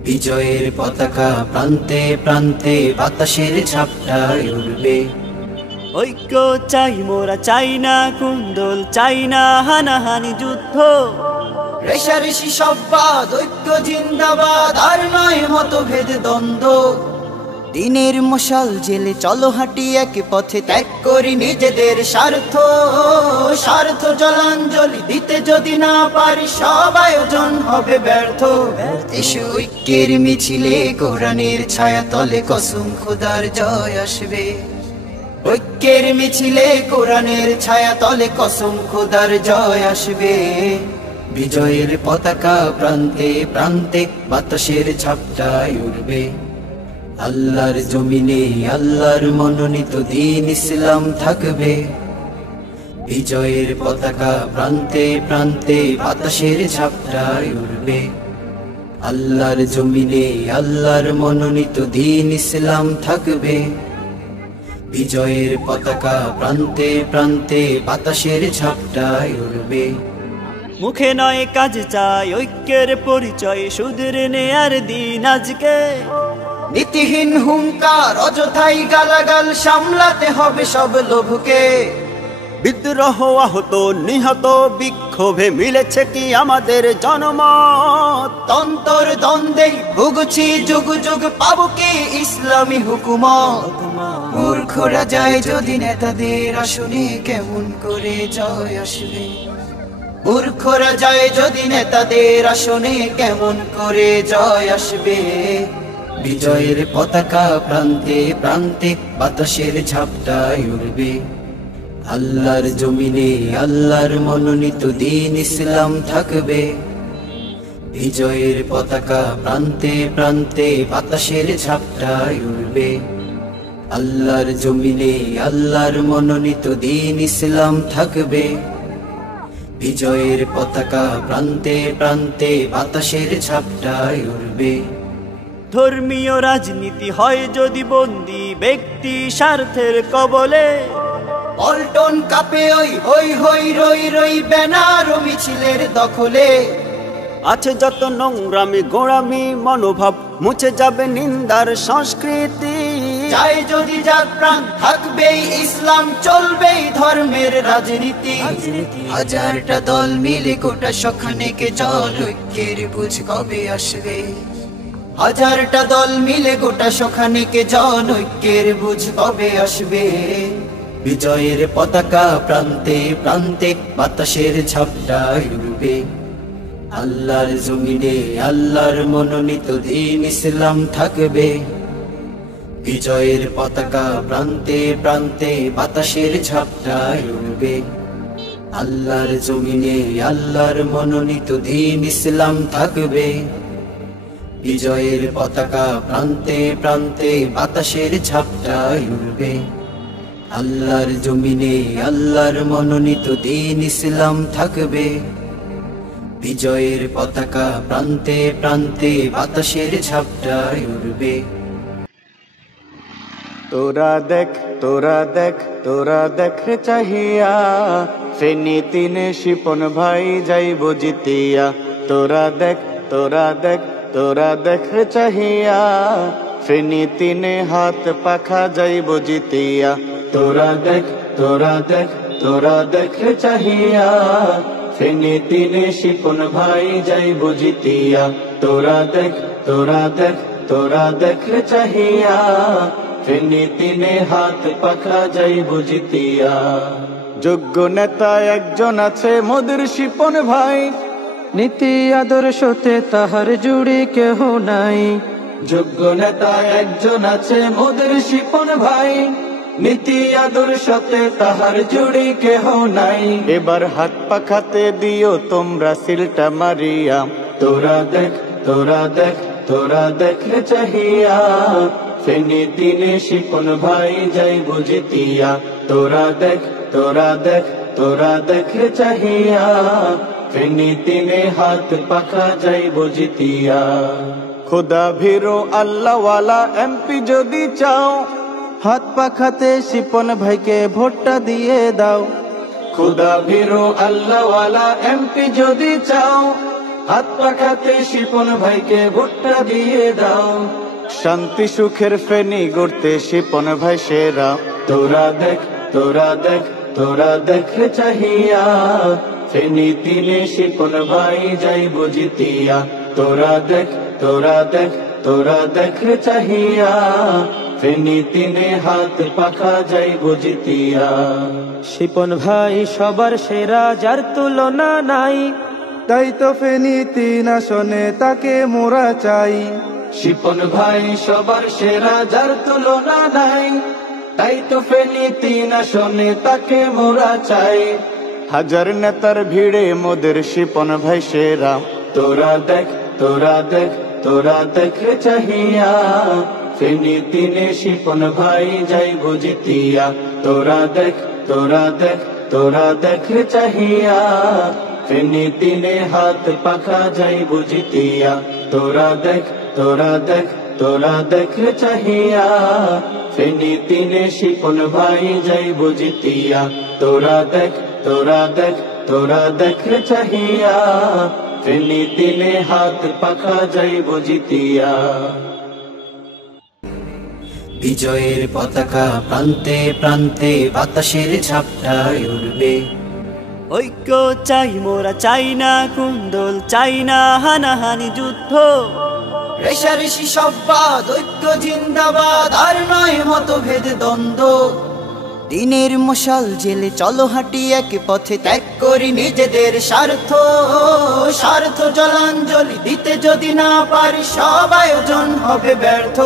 বিজয়ের পতাকা প্রান্তে প্রান্তে বাতাসের ঝাপটায় উড়বে। ঐক্য চাই মোরা, চাই না কুন্দল, চাই না হানাহানি যুদ্ধ। রেশারেশি সব্বাদ, ঐক্য জিন্দাবাদ, আর নয় মতভেদ দ্বন্দ্ব। দিনের মশাল জেলে চলো হাঁটি এক পথে, ত্যাগ করি নিজেদের স্বার্থ। স্বার্থ জলাঞ্জলি দিতে যদি না পারি, সব আয়োজন হবে ব্যর্থ। এসো ঐক্যের মিছিলে কোরআনের ছায়া তলে, কসম খোদার জয় আসবে। ঐক্যের মিছিলে কোরআনের ছায়া তলে, কসম খোদার জয় আসবে। বিজয়ের পতাকা প্রান্তে প্রান্তে বাতাসের ঝাপটায় উড়বে। আল্লাহর জমিনে আল্লাহর মনোনীত দ্বীন ইসলাম থাকবে। বিজয়ের পতাকা প্রান্তে প্রান্তে বাতাসের ঝাপটায় উড়বে। আল্লাহর জমিনে আল্লাহর মনোনীত দ্বীন ইসলাম থাকবে। বিজয়ের পতাকা প্রান্তে প্রান্তে বাতাসের ঝাপটায় উড়বে। মুখে নয় কাজ চাই ঐক্যের পরিচয়, সুদের নেয়ার দিন আজকে। নীতিহীন হুঙ্কার অযথাই গালাগাল, সামলাতে হবে সব লোভকে। বিদ্রোহ আহত নিহত বিক্ষোভে মিলেছে কি আমাদের জনমত? তন্তর দ্বন্দ্বে ভুগছি যুগ যুগ, পাবো কি ইসলামী হুকুমত? মূর্খরা যায় যদি নেতাদের আসনে, কেমন করে জয় আসবে? মূর্খরা যায় যদি নেতাদের আসনে, কেমন করে জয় আসবে? বিজয়ের পতাকা প্রান্তে প্রান্তে বাতাসের ঝাপটায় উড়বে। আল্লাহর জমিনে আল্লাহর মনোনীত দ্বীন ইসলাম থাকবে। বিজয়ের পতাকা প্রান্তে প্রান্তে বাতাসের ঝাপটায় উড়বে। আল্লাহর জমিনে আল্লাহর মনোনীত দ্বীন ইসলাম থাকবে। বিজয়ের পতাকা প্রান্তে প্রান্তে বাতাসের ঝাপটায় উড়বে। ধর্মীয় রাজনীতি হয় যদি বন্দী ব্যক্তি স্বার্থের কবলে, পল্টন কাপে ওই হই হই রই রই ব্যানার ও মিছিলের দখলে। আছে যত নোংরামি গোড়ামি মনোভাব, মুছে যাবে নিন্দার সংস্কৃতি। চাই যদি যার প্রাণ, থাকবেই ইসলাম, চলবেই ধর্মের রাজনীতি। হাজারটা দল মিলে গোটা সখানেকে জল, ঐক্যের বুঝ কবে আসবে? হাজারটা দল মিলে গোটা সখানেকে জল, ঐক্যের বুঝ কবে আসবে? বিজয়ের পতাকা প্রান্তে প্রান্তে বাতাসের ঝাপটায় উড়বে। আল্লাহর জমিনে আল্লাহর মনোনীত দ্বীন ইসলাম থাকবে। বিজয়ের পতাকা প্রান্তে প্রান্তে বাতাসের ঝাপটায় উড়বে। আল্লাহর জমিনে আল্লাহর মনোনীত দ্বীন ইসলাম থাকবে। বিজয়ের পতাকা প্রান্তে প্রান্তে বাতাসের ঝাপটায় উড়বে। আল্লাহর জমিনে আল্লাহর মনোনীত দ্বীন ইসলাম থাকবে। বিজয়ের পতাকা প্রান্তে প্রান্তে বাতাসের ঝাপটায় উড়বে। তোরা দেখ তোরা দেখ তোরা দেখ চাহিয়া, ফেনী তিনে শিপন ভাই যাইব জিতিয়া। তোরা দেখ তোরা দেখ তোরা দেখ চাহিয়া, ফেনী তিনে হাত পাখা যাইব জিতিয়া। তোরা দেখ তোরা দেখ তোরা দেখ চাহিয়া, ফেনী তিনে শিপন ভাই যাইব জিতিয়া। তোরা দেখ তোরা দেখ তোরা দেখ চাহিয়া, ফেনী তিনে হাত পাখা যাইব জিতিয়া। যোগ্য নেতা একজন আছে মোদের শিপন ভাই, নীতি আদর্শতে তাহার জুড়ি কেহ নাই। যোগ্য নেতা একজন আছে মোদের শিপন ভাই, নীতি আদর্শতে তাহার জুড়ি কেহ নাই। এবার হাত পাখাতে দিও তোমরা সিলটা মারিয়া। তোরা দেখ তোরা দেখ তোরা দেখ চাহিয়া, ফেনী তিনে শিপন ভাই যাইব জিতিয়া। তোরা দেখ তোরা দেখ তোরা দেখ চাহিয়া, ফেনী তিনে হাত পাখা যাইব জিতিয়া। খোদা ভীরু আল্লাহওয়ালা এমপি যদি চাও, হাত পাখাতে শিপন ভাইকে ভোটটা দিয়ে দাও। খোদা ভীরু আল্লাহওয়ালা এমপি যদি চাও, হাত পাখাতে শিপন ভাইকে ভোটটা দিয়ে দাও। শান্তি সুখের ফেনি গড়তে শিপন ভাই সেরা। তোরা দেখ তোরা দেখ তোরা দেখ রে চাহিয়া, ফেনি তিনে শিপন ভাই যাইব জিতিয়া। তোরা দেখ তোরা দেখ তোরা দেখ রে চাহিয়া, ফেনি তিনে হাত পাখা যাইব জিতিয়া। শিপন ভাই সবার সেরা, যার তুলনা নাই, তাই তো ফেনী 3 আসনে তাকে মোরা চাই। শিপন ভাই সবার সেরা, যার তুলনা নাই, তাই তো ফেনী 3 আসনে তাকে মোরা চাই। হাজার নেতার ভিড়ে মোদের শিপন ভাই সেরা। তোরা দেখ তোরা দেখ তোরা দেখ রে চাহিয়া, ফেনী তিনে শিপন ভাই যাইব জিতিয়া। তোরা দেখ তোরা দেখ তোরা দেখ রে চাহিয়া, ফেনী তিনে হাত পাখা যাইব জিতিয়া। তোরা দেখ তোরা দেখ তোরা দেখ রে চাহিয়া, ফেনী তিনে শিপন ভাই যাইব জিতিয়া। তোরা দেখ তোরা দেখ তোরা দেখ রে চাহিয়া, ফেনী তিনে হাত পাখা যাইব জিতিয়া। বিজয়ের পতাকা প্রান্তে প্রান্তে বাতাসের ঝাপটায় উড়বে। ঐক্য চাই মোরা, চাই না কুন্দল, চাই না হানাহানি যুদ্ধ। রেশারেশি সব্বাদ, ঐক্য জিন্দাবাদ, আর নয় মতভেদ দ্বন্দ্ব। দিনের মশাল জেলে চলো হাঁটি এক পথে, ত্যাগ করি নিজেদের স্বার্থ। স্বার্থ জলাঞ্জলি দিতে যদি না পারি, সব আয়োজন হবে ব্যর্থ।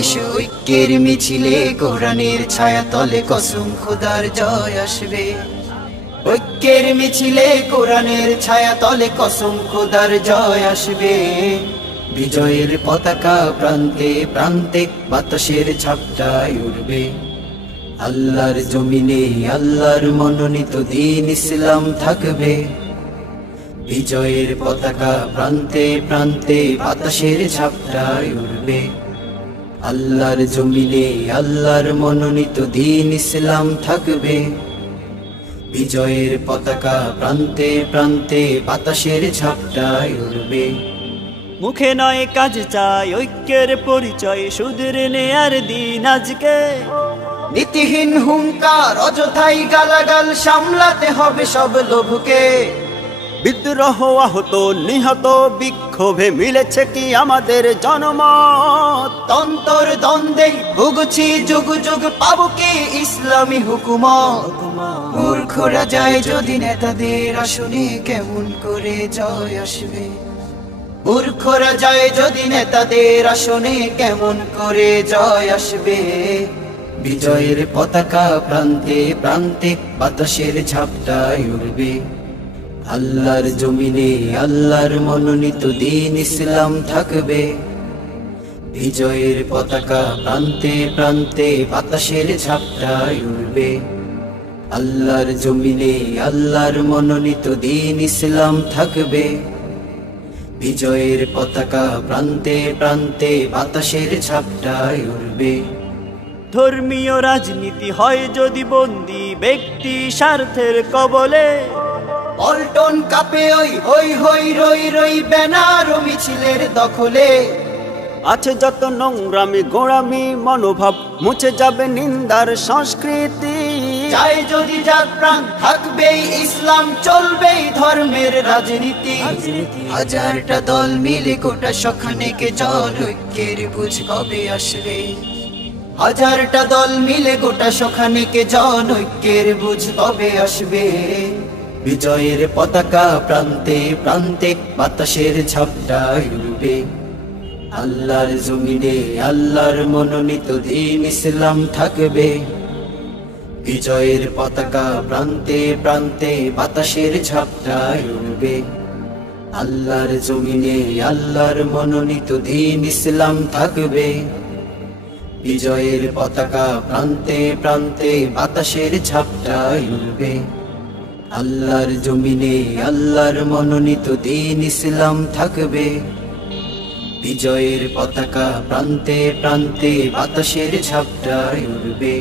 এসো ঐক্যের মিছিলে, কোরআনের ছায়া তলে কসম খোদার জয় আসবে। ঐক্যের মিছিলে, কোরআনের ছায়া তলে কসম খোদার জয় আসবে। বিজয়ের পতাকা প্রান্তে প্রান্তে বাতাসের ঝাপটায় উড়বে। আল্লাহর জমিনে আল্লাহর মনোনীত দ্বীন ইসলাম থাকবে। বিজয়ের পতাকা প্রান্তে প্রান্তে বাতাসের ঝাপটায় উড়বে। আল্লাহর জমিনে আল্লাহর মনোনীত দ্বীন ইসলাম থাকবে। বিজয়ের পতাকা প্রান্তে প্রান্তে বাতাসের ঝাপটায় উড়বে। মুখে নয় কাজ চাই ঐক্যের পরিচয়, সুদের নেয়ার দিন আজকে। নীতিহীন হুঙ্কার অযথাই গালাগাল, সামলাতে হবে সব লোভকে। বিদ্রোহ আহত নিহত বিক্ষোভে মিলেছে কি আমাদের জনমত। তন্তর দ্বন্দ্বে ভুগছি যুগ যুগ, পাবো কি ইসলামী হুকুমত। মূর্খরা যায় যদি নেতাদের আসনে, কেমন করে জয় আসবে। মূর্খরা যায় যদি নেতাদের আসনে, কেমন করে জয় আসবে। বিজয়ের পতাকা প্রান্তে প্রান্তে বাতাসের ঝাপটায় উড়বে। আল্লাহর জমিনে আল্লাহর মনোনীত দ্বীন ইসলাম থাকবে। বিজয়ের পতাকা প্রান্তে প্রান্তে বাতাসের ঝাপটায় উড়বে। আল্লাহর জমিনে আল্লাহর মনোনীত দ্বীন ইসলাম থাকবে। বিজয়ের পতাকা প্রান্তে প্রান্তে বাতাসের ঝাপটায় উড়বে। ধর্মীয় রাজনীতি হয় যদি বন্দী, ব্যক্তি স্বার্থের কবলে। পল্টন কাপে ওই হই হই রই রই, ব্যানার ও মিছিলের দখলে। আছে যত নোংরামি গোড়ামি মনোভাব, মুছে যাবে নিন্দার সংস্কৃতি। চাই যদি যার প্রাণ, থাকবেই ইসলাম, চলবেই ধর্মের রাজনীতি। হাজারটা দল মিলে গোটা সখানেকে জল, ঐক্যের বুঝ কবে আসবে। হাজারটা দল মিলে গোটা সখানেকে জল, ঐক্যের বুঝ কবে আসবে। বিজয়ের পতাকা প্রান্তে প্রান্তে বাতাসের ঝাপটায় উড়বে। আল্লাহর জমিনে আল্লাহর মনোনীত দ্বীন ইসলাম থাকবে। বিজয়ের পতাকা প্রান্তে প্রান্তে বাতাসের ঝাপটায় উড়বে। আল্লাহর জমিনে আল্লাহর মনোনীত দ্বীন ইসলাম থাকবে। বিজয়ের পতাকা প্রান্তে প্রান্তে বাতাসের ঝাপটায় উড়বে। আল্লাহর জমিনে আল্লাহর মনোনীত দ্বীন ইসলাম থাকবে। বিজয়ের পতাকা প্রান্তে প্রান্তে বাতাসের ঝাপটায় উড়বে।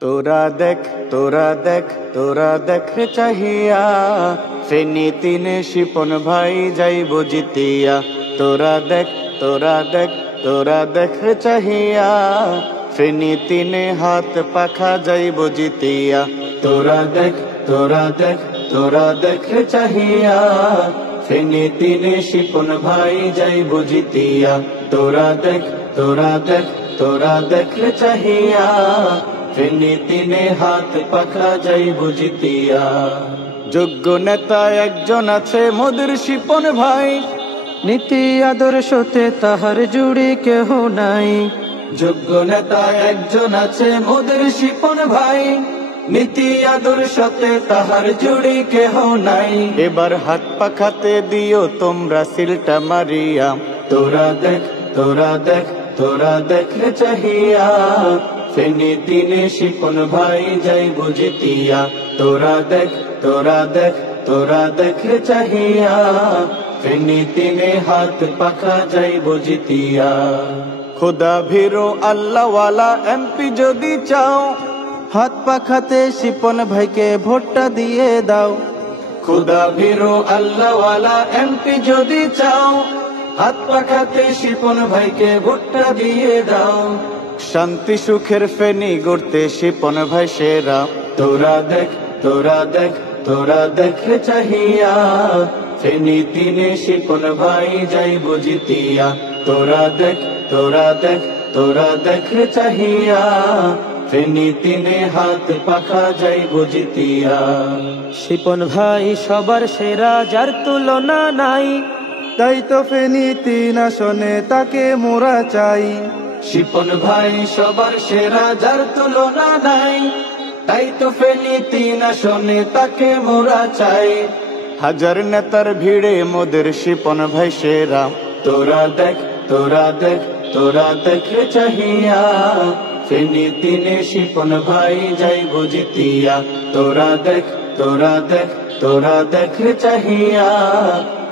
তোরা দেখ তোরা দেখ তোরা দেখ রে চাহিয়া ফেনী তিনে শিপন ভাই যাইব জিতিয়া তোরা দেখ তোরা দেখ তোরা দেখ রে চাহিয়া ফেনী তিনে হাত পাখা যাইব জিতিয়া তোরা দেখ তোরা দেখ তোরা দেখ রে চাহিয়া ফেনী তিনে শিপন ভাই যাইব জিতিয়া তোরা দেখ তোরা দেখ তোরা দেখ রে চাহিয়া ফেনী তিনে হাত পাখা যাইব জিতিয়া যোগ্য নেতা একজন আছে মোদের শিপন ভাই নীতি আদর্শতে তাহার জুড়ি কেহ নাই যোগ্য নেতা একজন আছে মোদের শিপন ভাই নীতি আদর্শতে তাহার জুড়ি কেহ নাই এবার হাত পাখাতে দিও তোমরা সিলটা মারিয়া তোরা দেখ তোরা দেখ তোরা দেখ রে চাহিয়া ফেনী তিনে শিপন ভাই যাইব জিতিয়া তোরা দেখ তোরা দেখ তোরা দেখ রে চাহিয়া ফেনী তিনে হাত পাখা যাইব জিতিয়া খোদা ভীরো আল্লাহওয়ালা এমপি যদি চাও হাত পাখাতে শিপন ভাইকে ভোটটা দিয়ে দাও খোদা ভীরো আল্লাহওয়ালা এমপি যদি চাও হাত পাখাতে শিপন ভাইকে ভোটটা দিয়ে দাও শান্তি সুখের ফেনী গড়তে শিপন ভাই সেরা তোরা দেখ তোরা দেখ তোরা দেখ রে চাহিয়া ফেনী তিনে শিপন ভাই যাইব জিতিয়া তোরা দেখ তোরা দেখ তোরা দেখ রে চাহিয়া ফেনী তিনে হাত পাখা যাইব জিতিয়া শিপন ভাই সবার সেরা যার তুলনা নাই তাই তো ফেনী তিন আসনে তাকে মোরা চাই শিপন ভাই সবার সেরা যার তুলনা নাই তাই তো ফেনী তিন আসনে তাকে মোরা চাই হাজার নেতার ভিড়ে মোদের শিপন ভাই সেরা তোরা দেখ তোরা দেখ তোরা দেখ রে চাহিয়া ফেনী তিনে শিপন ভাই যাইব জিতিয়া তোরা দেখ তোরা দেখ তোরা দেখ রে চাহিয়া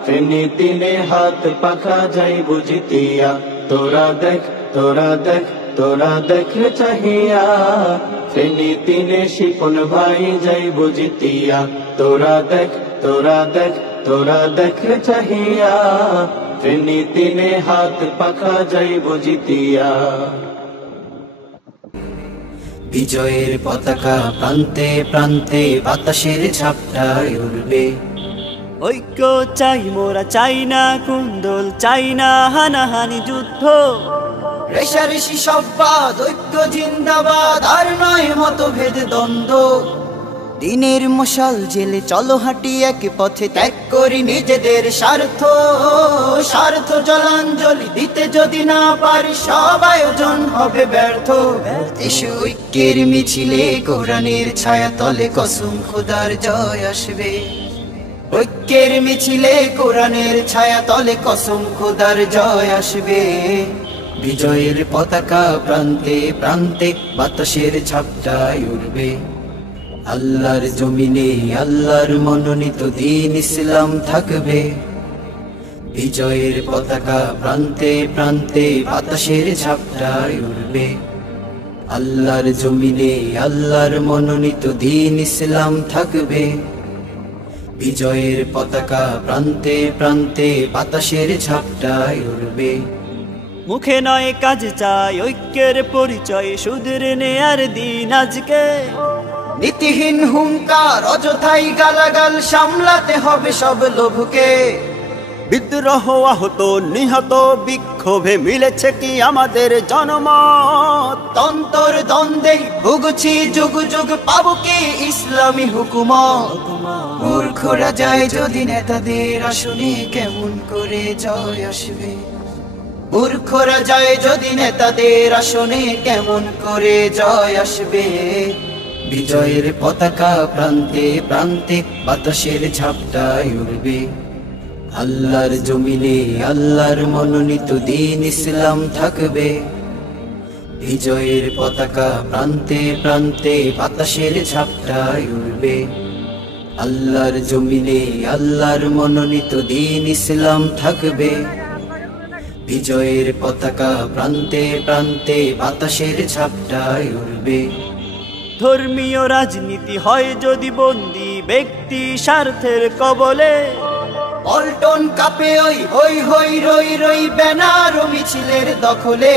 ফেনী তিনে হাত পাখা যাইব জিতিয়া তোরা দেখ তোরা দেখ তোরা দেখ রে চাহিয়া ফেনী তিনে শিপন ভাই যাইব জিতিয়া তোরা দেখ তোরা দেখ তোরা দেখ রে চাহিয়া ফেনী তিনে হাত পাখা যাইব জিতিয়া বিজয়ের পতাকা প্রান্তে প্রান্তে বাতাসের ঝাপটায় উড়বে ঐক্য চাই মোরা চাই না কুন্দল চাই না হানাহানি যুদ্ধ রেশারেশি সব্বাদ ঐক্য জিন্দাবাদ আর নয় মতভেদ দ্বন্দ্ব দিনের মশাল জেলে চলো হাঁটি এক পথে ত্যাগ করি নিজেদের স্বার্থ স্বার্থ জলাঞ্জলি দিতে যদি না পারি সব আয়োজন হবে ব্যর্থ এসো ঐক্যের মিছিলে কোরআনের ছায়া তলে কসম খোদার জয় আসবে ঐক্যের মিছিলে কোরআনের ছায়া তলে কসম খোদার জয় আসবে বিজয়ের পতাকা প্রান্তে প্রান্তে বাতাসের ঝাপটায় উড়বে আল্লাহর জমিনে আল্লাহর মনোনীত দ্বীন ইসলাম থাকবে বিজয়ের পতাকা প্রান্তে প্রান্তে বাতাসের ঝাপটায় উড়বে আল্লাহর জমিনে আল্লাহর মনোনীত দ্বীন ইসলাম থাকবে বিজয়ের পতাকা প্রান্তে প্রান্তে বাতাসের ঝাপটায় উড়বে মুখে নয় কাজ চাই ঐক্যের পরিচয় সুদের নেয়ার দিন আজকে নীতিহীন হুঙ্কার অযথাই গালাগাল সামলাতে হবে সব লোভকে বিদ্রোহ আহত নিহত বিক্ষোভে মিলেছে কি আমাদের জনমত তন্তর দ্বন্দ্বে ভুগছি যুগ যুগ পাবো কি ইসলামী হুকুমত মূর্খরা যায় যদি নেতাদের আসনে কেমন করে জয় আসবে মূর্খরা যায় যদি নেতাদের আসনে কেমন করে জয় আসবে বিজয়ের পতাকা প্রান্তে প্রান্তে বাতাসের ঝাপটায় উড়বে আল্লাহর জমিনে আল্লাহর মনোনীত দ্বীন ইসলাম থাকবে বিজয়ের পতাকা প্রান্তে প্রান্তে বাতাসের ঝাপটায় উড়বে আল্লাহর জমিনে আল্লাহর মনোনীত দ্বীন ইসলাম থাকবে বিজয়ের পতাকা প্রান্তে প্রান্তে বাতাসের ঝাপটায় উড়বে ধর্মীয় রাজনীতি হয় যদি বন্দী ব্যক্তি স্বার্থের কবলে, পল্টন কাপে ওই হই হই রই রই ব্যানার ও মিছিলের দখলে।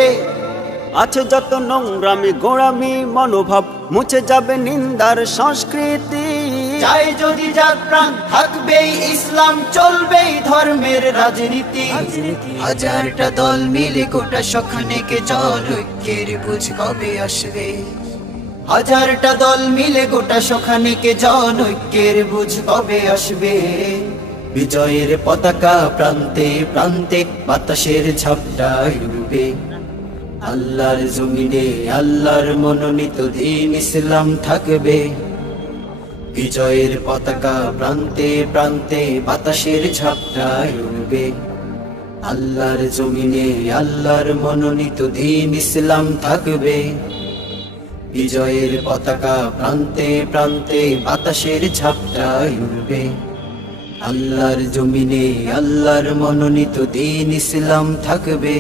আছে যত নোংরামি গোড়ামি মনোভাব, মুছে যাবে নিন্দার সংস্কৃতি। চাই যদি যার প্রাণ থাকবেই ইসলাম, চলবেই ধর্মের রাজনীতি। হাজারটা দল মিলে গোটা সখানেকে চল, ঐক্যের বুঝ কবে আসবে? হাজারটা দল মিলে গোটা সখানেকে চল, ঐক্যের বুঝ কবে আসবে? বিজয়ের পতাকা প্রান্তে প্রান্তে বাতাসের ঝাপটায় উড়বে। আল্লাহর জমিনে আল্লাহর মনোনীত দ্বীন ইসলাম থাকবে। বিজয়ের পতাকা প্রান্তে প্রান্তে বাতাসের ঝাপটায় উড়বে। আল্লাহর জমিনে আল্লাহর মনোনীত দ্বীন ইসলাম থাকবে। বিজয়ের পতাকা প্রান্তে প্রান্তে বাতাসের ঝাপটায় উড়বে। আল্লাহর জমিনে আল্লাহর মনোনীত দ্বীন ইসলাম থাকবে।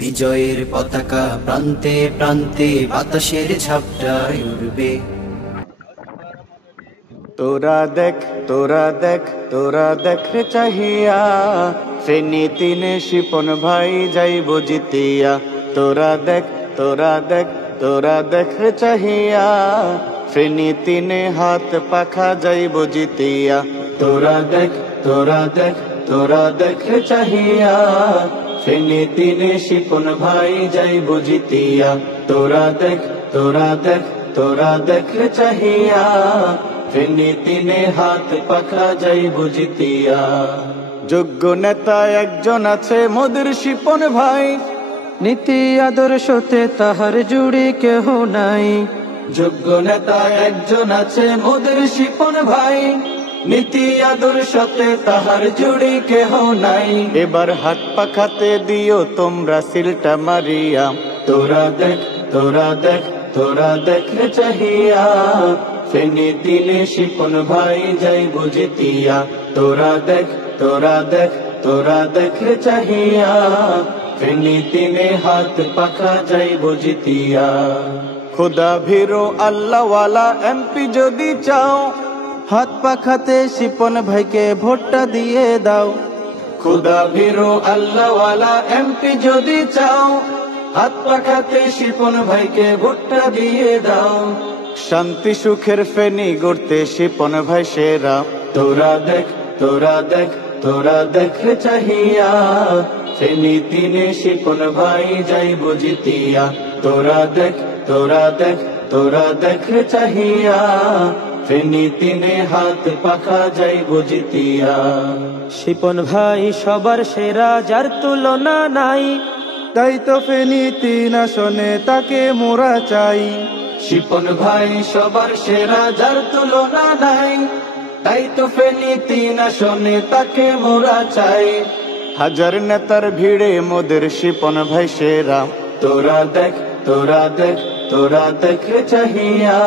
বিজয়ের পতাকা প্রান্তে প্রান্তে বাতাসের ঝাপটায় উড়বে। তোরা দেখ তোরা দেখ রে চাহিয়া, ফেনী তিনে শিপন ভাই যাইব জিতিয়া। তোরা দেখ রে চাহিয়া, ফেনী তিনে হাত পাখা যাইব জিতিয়া। তোরা দেখ রে চাহিয়া, ফেনী তিনে শিপন ভাই যাইব জিতিয়া। তোরা দেখ রে চাহিয়া, ফেনী তিনে হাত পাখা যাইব জিতিয়া। যোগ্য নেতা একজন আছে মোদের শিপন ভাই, নীতি আদর্শতে তাহার জুড়ি কেহ নাই। যোগ্য নেতা একজন আছে মোদের শিপন ভাই, নীতি আদর্শতে তাহার জুড়ি কেহ নাই। এবার হাত পাখাতে দিও তোমরা সিলটা মারিয়া। তোরা দেখ রে চাহিয়া, ফেনী তিনে শিপন ভাই যাইব জিতিয়া। তোরা দেখ রে চাহিয়া, ফেনী তিনে হাত পাখা যাইব জিতিয়া। খুদা ভীরু আল্লাহওয়ালা এমপি যদি চাও, হাত পাখাতে শিপন ভাইকে ভোটটা দিয়ে দাও। খুদা ভীরু আল্লাহওয়ালা এমপি যদি চাও, হাত পাখাতে শিপন ভাইকে ভোটটা দিয়ে দাও। শান্তি সুখের ফেনী গড়তে শিপন ভাই সেরা। তোরা দেখ রে চাহিয়া, ফেনী তিনে শিপন ভাই যাইব জিতিয়া। তোরা দেখ রে চাহিয়া, ফেনী তিনে হাত পাখা যাইব জিতিয়া। শিপন ভাই সবার সেরা, যার তুলনা নাই। তাই তো ফেনী তিন আসনে তাকে মোরা চাই। শিপন ভাই সবার সেরা, যার তুলনা নাই। তাই তো ফেনী তিন আসনে তাকে মোরা চাই। হাজার নেতার ভিড়ে মোদের শিপন ভাই সেরা। তোরা দেখ রে চাহিয়া,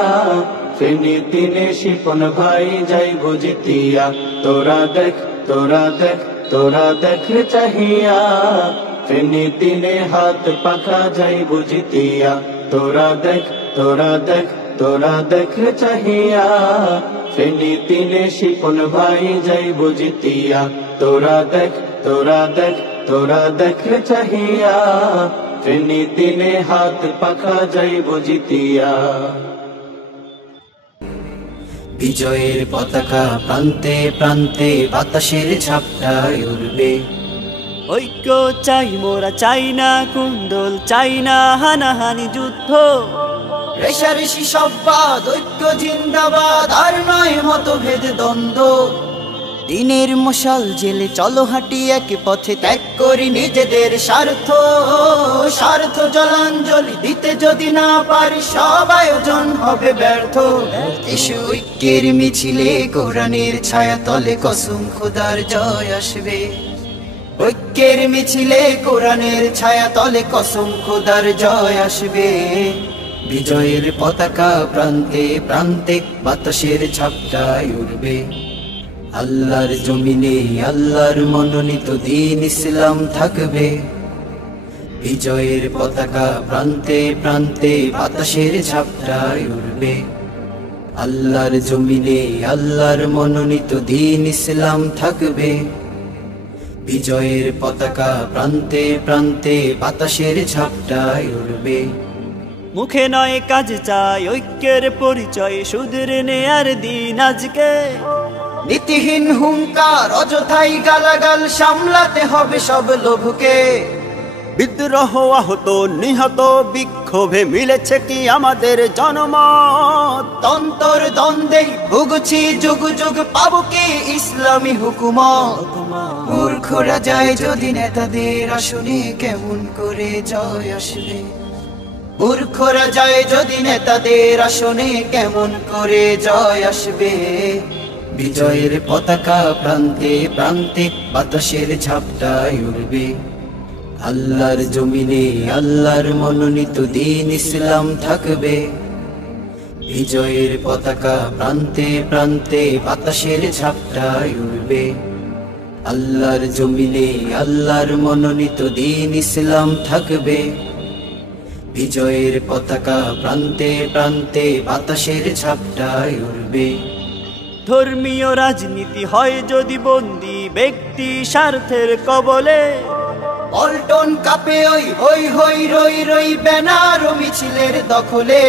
ফেনী তিনে শিপন ভাই যাইব জিতিয়া। তোরা দেখ রে চাহিয়া, ফেনী তিনে হাত পাখা যাইব জিতিয়া। তোরা দেখ রে চাহিয়া, ফেনী তিনে শিপন ভাই যাইব জিতিয়া। তোরা দেখ রে চাহিয়া, ফেনী তিনে হাত পাখা যাইব জিতিয়া। বিজয়ের পতাকা প্রান্তে প্রান্তে বাতাসের ঝাপটায় উড়বে। ঐক্য চাই মোরা, চাই না কুন্দল, চাই না হানাহানি যুদ্ধ। রেশারেশি সব্বাদ, ঐক্য জিন্দাবাদ, আর নয় মতভেদ দ্বন্দ্ব। দিনের মশাল জেলে চলো হাঁটি এক পথে, ত্যাগ করি নিজেদের স্বার্থ জলাঞ্জলি দিতে যদি না পারি, সব আয়োজন হবে ব্যর্থ। এসো ঐক্যের মিছিলে কোরআনের ছায়া তলে, কসম খোদার জয় আসবে। ঐক্যের মিছিলে কোরআনের ছায়া তলে, কসম খোদার জয় আসবে। বিজয়ের পতাকা প্রান্তে প্রান্তে বাতাসের ঝাপটায় উড়বে। আল্লাহর জমিনে আল্লাহর মনোনীত দ্বীন ইসলাম থাকবে। বিজয়ের পতাকা প্রান্তে প্রান্তে বাতাসের ঝাপটায় উড়বে। আল্লাহর জমিনে আল্লাহর মনোনীত দ্বীন ইসলাম থাকবে। বিজয়ের পতাকা প্রান্তে প্রান্তে বাতাসের ঝাপটায় উড়বে। মুখে নয় কাজ চাই ঐক্যের পরিচয়, সুদের নেয়ার দিন আজকে। নীতিহীন হুঙ্কার অযথাই গালাগাল, সামলাতে হবে সব লোভকে। বিদ্রোহ আহত নিহত বিক্ষোভে মিলেছে কি আমাদের জনমত? তন্তর দ্বন্দ্বে ভুগছি যুগ যুগ, পাবো কি ইসলামী হুকুমত? মূর্খরা যায় যদি নেতাদের আসনে, কেমন করে জয় আসবে? মূর্খরা যায় যদি নেতাদের আসনে, কেমন করে জয় আসবে? বিজয়ের পতাকা প্রান্তে প্রান্তে বাতাসের ঝাপটায় উড়বে। আল্লাহর জমিনে আল্লাহর মনোনীত দ্বীন ইসলাম থাকবে। বিজয়ের পতাকা প্রান্তে প্রান্তে বাতাসের ঝাপটায় উড়বে। আল্লাহর জমিনে আল্লাহর মনোনীত দ্বীন ইসলাম থাকবে। বিজয়ের পতাকা প্রান্তে প্রান্তে বাতাসের ঝাপটায় উড়বে। ধর্মীয় রাজনীতি হয় যদি বন্দী ব্যক্তি স্বার্থের কবলে, পল্টন কাপে ওই হই হই রই রই ব্যানার ও মিছিলের দখলে।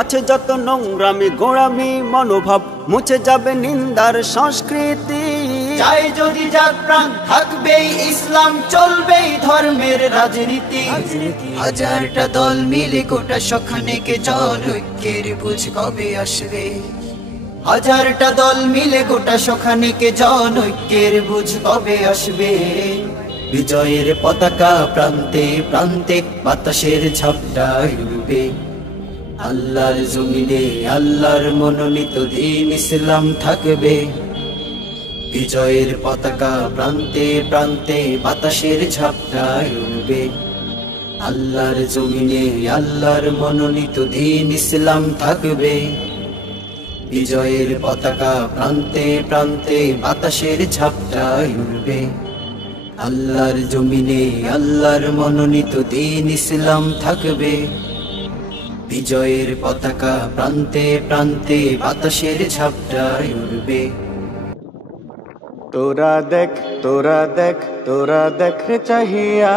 আছে যত নোংরামি গোড়ামি মনোভাব, মুছে যাবে নিন্দার সংস্কৃতি। চাই যদি যার প্রাণ থাকবেই ইসলাম, চলবেই ধর্মের রাজনীতি। হাজারটা দল মিলে গোটা সখানেকে জন ঐক্যের বুঝ কবে আসবে? হাজারটা দল মিলে গোটা সখানেকে জন ঐক্যের বুঝ কবে আসবে? বিজয়ের পতাকা প্রান্তে প্রান্তে বাতাসের ঝাপটায় উড়বে। আল্লাহর জমিনে আল্লাহর মনোনীত দ্বীন ইসলাম থাকবে। বিজয়ের পতাকা প্রান্তে প্রান্তে বাতাসের ঝাপটায় উড়বে। আল্লাহর জমিনে আল্লাহর মনোনীত দ্বীন ইসলাম থাকবে। বিজয়ের পতাকা প্রান্তে প্রান্তে বাতাসের ঝাপটায় উড়বে। আল্লাহর জমিনে আল্লাহর মনোনীত দ্বীন ইসলাম থাকবে। বিজয়ের পতাকা প্রান্তে প্রান্তে বাতাসের ঝাপটায় উড়বে। তোরা দেখ তোরা দেখ রে চাহিয়া,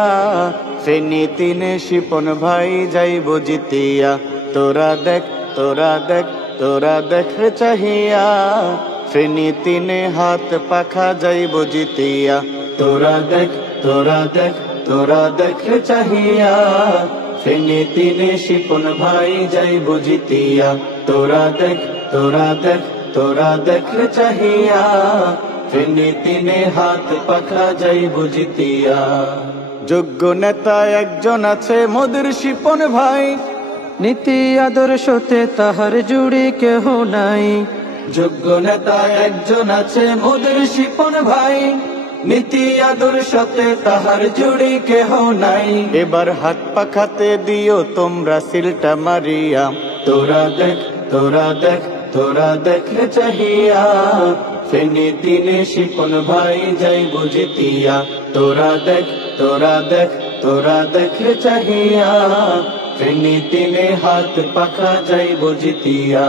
ফেনী তিনে শিপন ভাই যাইব জিতিয়া। তোরা দেখ রে চাহিয়া, ফেনী তিনে হাত পাখা যাইব জিতিয়া। তোরা দেখ রে চাহিয়া, ফেনী তিনে শিপন ভাই যাইব জিতিয়া। তোরা দেখ রে চাহিয়া, ফেনী তিনে হাত পাখা যাইব জিতিয়া। যোগ্য নেতা একজন আছে মোদের শিপন ভাই, নীতি আদর্শতে তাহার জুড়ি কেহ নাই। যোগ্য নেতা একজন আছে মোদের শিপন ভাই, নীতি আদর্শতে তাহার জুড়ি কেহ নাই। এবার হাত পাখাতে দিও তোমরা সিলটা মারিয়া। তোরা দেখ রে চাহিয়া, ফেনী তিনে শিপন ভাই যাইব জিতিয়া। তোরা দেখ রে চাহিয়া, ফেনী তিনে হাত পাখা যাইব জিতিয়া।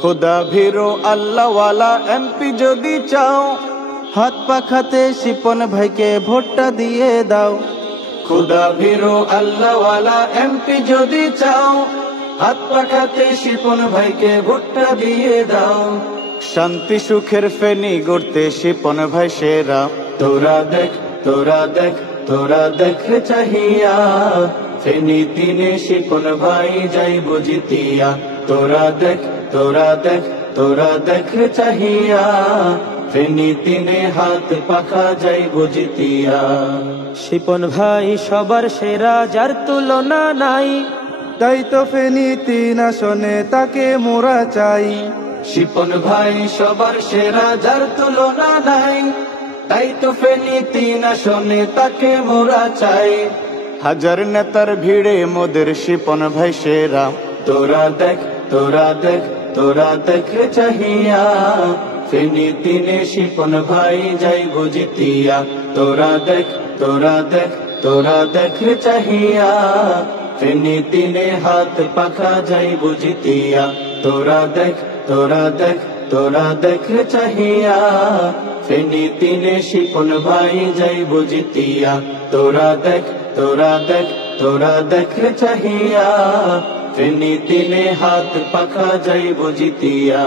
খোদা ভীরু আল্লাহওয়ালা এমপি যদি চাও, হাত পাখাতে শিপন ভাইকে ভোটটা দিয়ে দাও। খোদা ভীরু আল্লাহওয়ালা এমপি যদি চাও, হাত পাখাতে শিপন ভাইকে ভোটটা দিয়ে দাও। শান্তি সুখের ফেনী গড়তে শিপন ভাই সেরা। তোরা দেখ রে চাহিয়া, ফেনী তিনে শিপন ভাই যাইব জিতিয়া। তোরা দেখ রে চাহিয়া, ফেনী তিনে হাত পাখা যাইব জিতিয়া। শিপন ভাই সবার সেরা, যার তুলনা নাই। তাই তো ফেনী তিন আসনে তাকে মোরা চাই। শিপন ভাই সবার সেরা, যার তুলনা নাই। তাই তো ফেনী তিন আসনে তাকে মোরা চাই। হাজার নেতার ভিড়ে মোদের শিপন ভাই সেরা। তোরা দেখ রে চাহিয়া, ফেনী তিনে শিপন ভাই যাইব জিতিয়া। তোরা তোরা দেখ রে চাহিয়া ফেনী তিনে হাত পাখা যাইব জিতিয়া তোরা দেখ তোরা দেখ তোরা দেখ রে চাহিয়া ফেনী তিনে শিপন ভাই যাইব জিতিয়া তোরা দেখ তোরা দেখ তোরা দেখ রে চাহিয়া ফেনী তিনে হাত পাখা যাইব জিতিয়া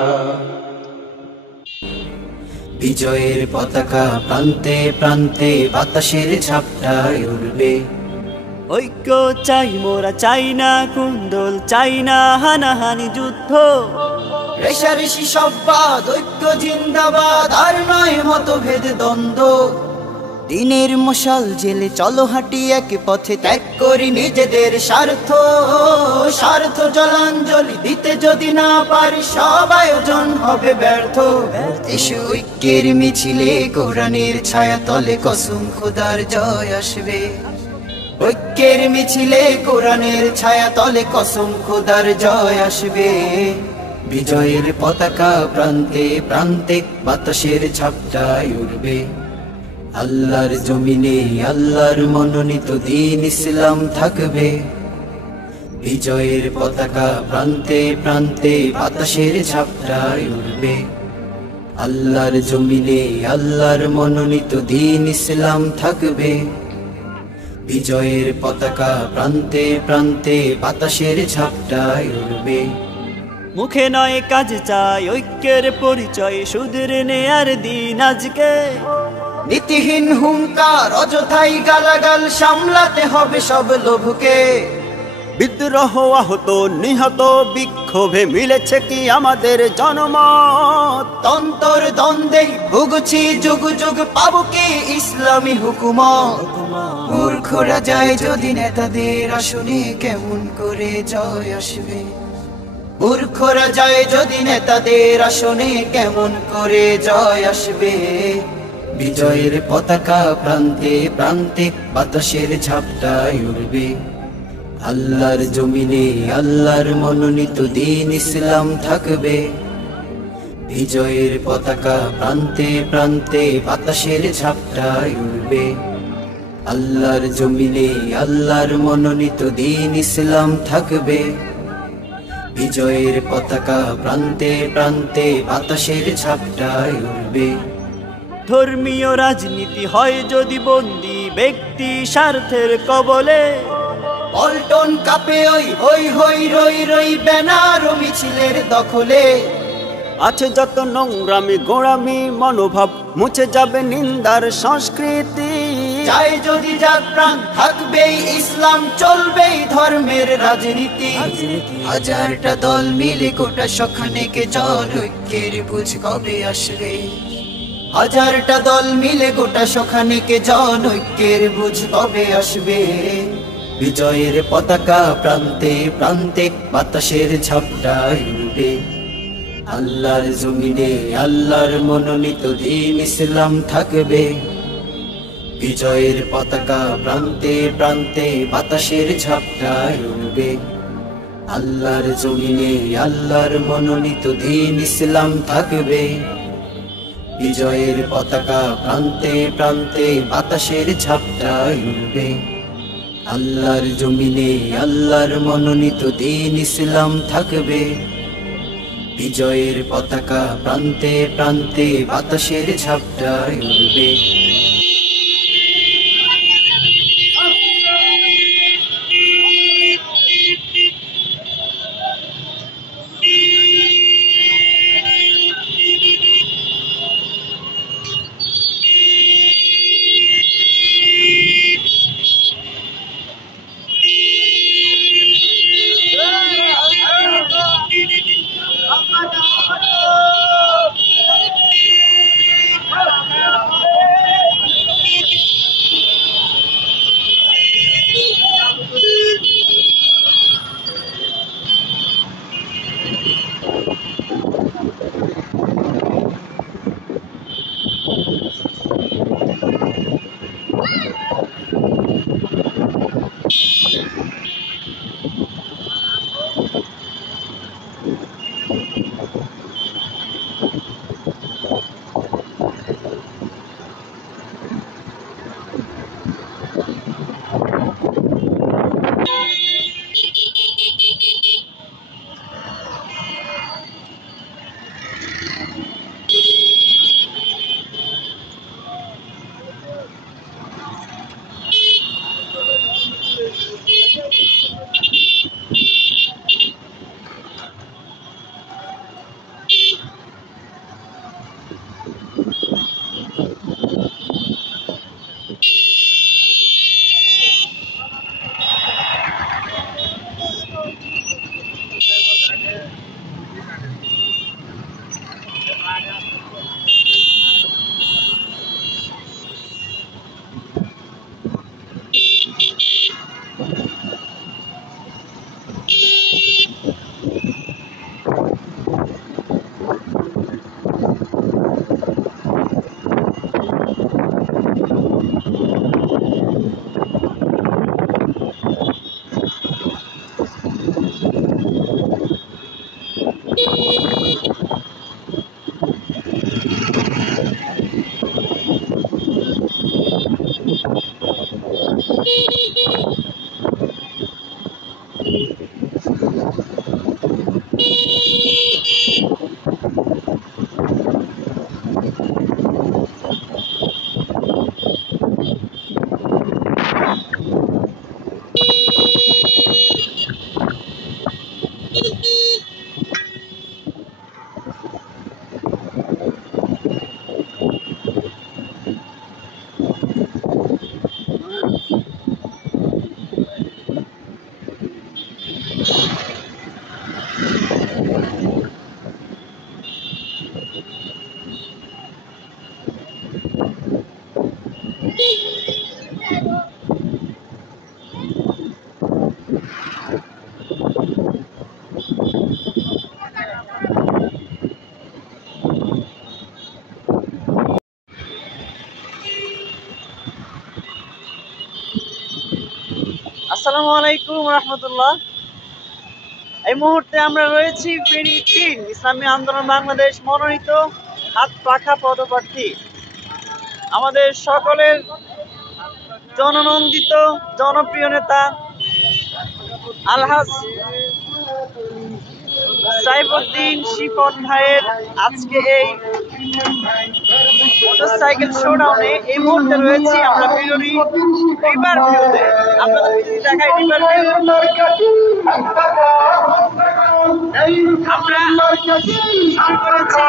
বিজয়ের পতাকা প্রান্তে প্রান্তে বাতাসের ঝাপটায় উড়বে ঐক্য চাই মোরা চাই না কুন্দল চাই না হানাহানি যুদ্ধ রেশারেশি সব্বাদ ঐক্য জিন্দাবাদ আর নয় মতভেদ দ্বন্দ্ব দিনের মশাল জেলে চলো হাঁটি এক পথে ত্যাগ করি নিজেদের স্বার্থ স্বার্থ জলাঞ্জলি দিতে যদি না পারি সব আয়োজন হবে ব্যর্থ এসো ঐক্যের মিছিলে কোরআনের ছায়া তলে কসম খোদার জয় আসবে ঐক্যের মিছিলে কোরআনের ছায়া তলে কসম খোদার জয় আসবে বিজয়ের পতাকা প্রান্তে প্রান্তে বাতাসের ঝাপটায় উড়বে আল্লাহর জমিনে আল্লাহর মনোনীত দ্বীন ইসলাম থাকবে বিজয়ের পতাকা প্রান্তে প্রান্তে বাতাসের ঝাপটায় উড়বে আল্লাহর জমিনে আল্লাহর মনোনীত দ্বীন ইসলাম থাকবে বিজয়ের পতাকা প্রান্তে প্রান্তে বাতাসের ঝাপটায় উড়বে মুখে নয় কাজ চাই ঐক্যের পরিচয় সুদের নেয়ার দিন আজকে নীতিহীন হুঙ্কার অযথাই গালাগাল সামলাতে হবে সব লোভকে বিদ্রোহ আহত নিহত বিক্ষোভে মিলেছে কি আমাদের জনমত তন্তর দ্বন্দ্বে ভুগছি যুগ যুগ পাবো কি ইসলামী হুকুমত মূর্খরা যায় যদি নেতাদের আসনে কেমন করে জয় আসবে মূর্খরা যায় যদি নেতাদের আসনে কেমন করে জয় আসবে বিজয়ের পতাকা প্রান্তে প্রান্তে বাতাসের ঝাপটায় উড়বে আল্লাহর জমিনে আল্লাহর মনোনীত দ্বীন ইসলাম থাকবে বিজয়ের পতাকা প্রান্তে প্রান্তে বাতাসের ঝাপটায় উড়বে আল্লাহর জমিনে আল্লাহর মনোনীত দ্বীন ইসলাম থাকবে বিজয়ের পতাকা প্রান্তে প্রান্তে বাতাসের ঝাপটায় উড়বে ধর্মীয় রাজনীতি হয় যদি বন্দী ব্যক্তি স্বার্থের কবলে পল্টন কাপে ওই হই হই রই রই ব্যানার ও মিছিলের দখলে আছে যত নোংরামি গোড়ামি মনোভাব মুছে যাবে নিন্দার সংস্কৃতি চাই যদি যাক প্রাণ থাকবেই ইসলাম চলবেই ধর্মের রাজনীতি হাজারটা দল মিলে গোটা সখানেকে চল ঐক্যের বুঝ কবে আসবে হাজারটা দল মিলে গোটা সখানেকে জন ঐক্যের বুঝ কবে আসবে বিজয়ের পতাকা প্রান্তে প্রান্তে বাতাসের ঝাপটায় উড়বে আল্লাহর জমিনে আল্লাহর মনোনীত দ্বীন ইসলাম থাকবে বিজয়ের পতাকা প্রান্তে প্রান্তে বাতাসের ঝাপটায় উড়বে আল্লাহর জমিনে আল্লাহর মনোনীত দ্বীন ইসলাম থাকবে বিজয়ের পতাকা প্রান্তে প্রান্তে বাতাসের ঝাপটায় উড়বে আল্লাহর জমিনে আল্লাহর মনোনীত দ্বীন ইসলাম থাকবে বিজয়ের পতাকা প্রান্তে প্রান্তে বাতাসের ঝাপটায় উড়বে আসসালামু আলাইকুম রহমতুল্লাহ। এই মুহূর্তে আমরা রয়েছি ফেনী ৩ ইসলামী আন্দোলন বাংলাদেশ মনোনীত হাত পাখা পদপ্রার্থী, আমাদের সকলের জননন্দিত জনপ্রিয় নেতা আলহাজ সাইফুদ্দিন শিপন ভাইয়ের আজকে এই মোটরসাইকেল শোডাউনে এই মুহূর্তে রয়েছি আমরা বিরোধী রিভার ভিউতে। আপনাদের যদি দেখাই রিভার ভিউ, আমরা শুরু করেছি।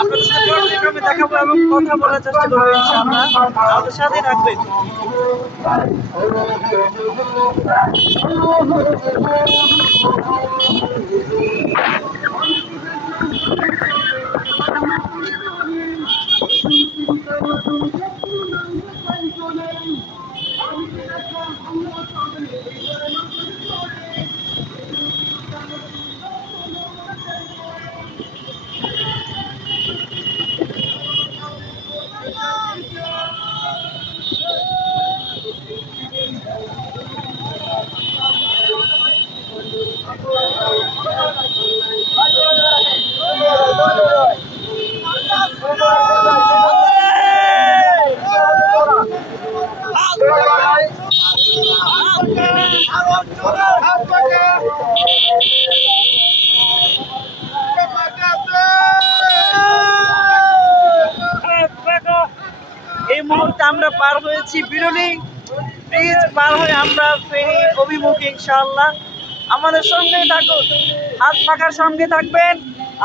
আপনাদের সাথে পর্যায়ক্রমে দেখাবো এবং কথা বলার চেষ্টা করবো ইনশাআল্লাহ। আমাদের সাথে থাকবেন। এই মুহূর্তে আমরা পার হয়েছি বিরোধী ব্রিজ পার হয়ে আমরা ফেনী অভিমুখী ইনশাআল্লাহ। আমাদের সঙ্গে থাকুন, হাত পাখার সঙ্গে থাকবেন।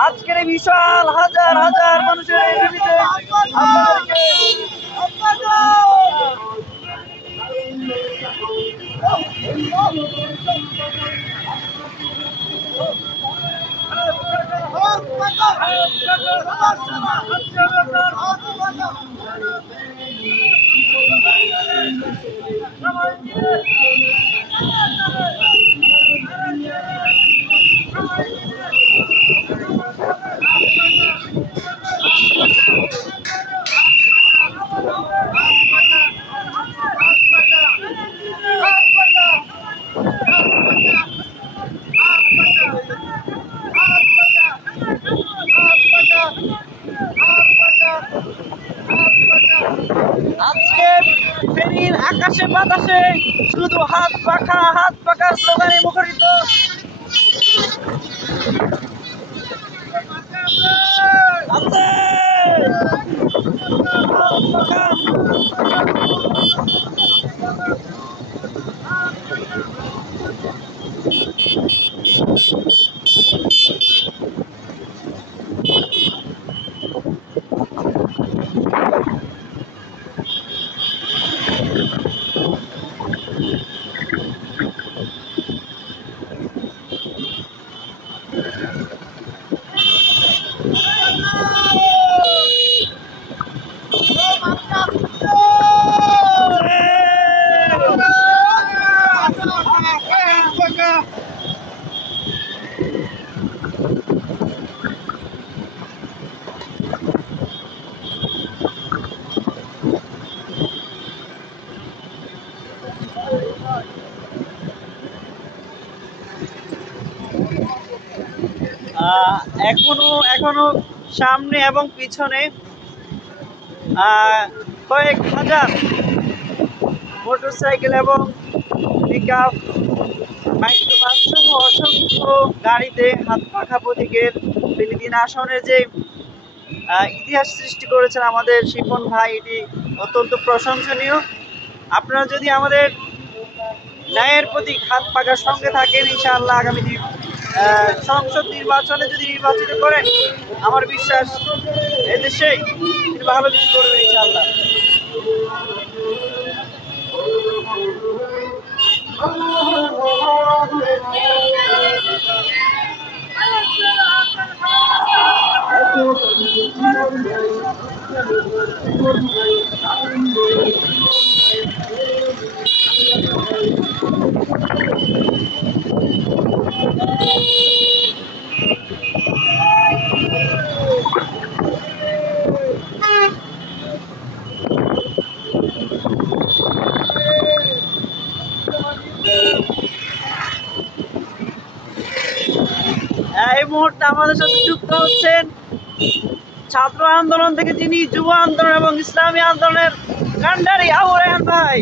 আজকের এই বিশাল হাজার হাজার মানুষের এই জমিতে আপনাদেরকে ফেনীর আকাশে বাতাসে শুধু হাত পাখার স্লোগানে মুখরিত। এখনো সামনে এবং পিছনে কয়েক হাজার মোটরসাইকেল এবং পিকআপ, মাইক্রোবাস সহ অসংখ্য গাড়িতে হাত পাখা প্রতীকের ফেনী 3 আসনের যে ইতিহাস সৃষ্টি করেছেন আমাদের শিপন ভাই, এটি অত্যন্ত প্রশংসনীয়। আপনারা যদি আমাদের ন্যায়ের প্রতীক হাত পাখার সঙ্গে থাকেন, ইনশাআল্লাহ আগামী সংসদ নির্বাচনে যদি নির্বাচিত করেন, আমার বিশ্বাস এদেশে তিনি ভালো কিছু করবেন ইনশাআল্লাহ। এই মুহূর্তে আমাদের সাথে যুক্ত হচ্ছেন ছাত্র আন্দোলন থেকে যিনি যুব আন্দোলন এবং ইসলামী আন্দোলনের কান্ডারি আবু রায়হান ভাই।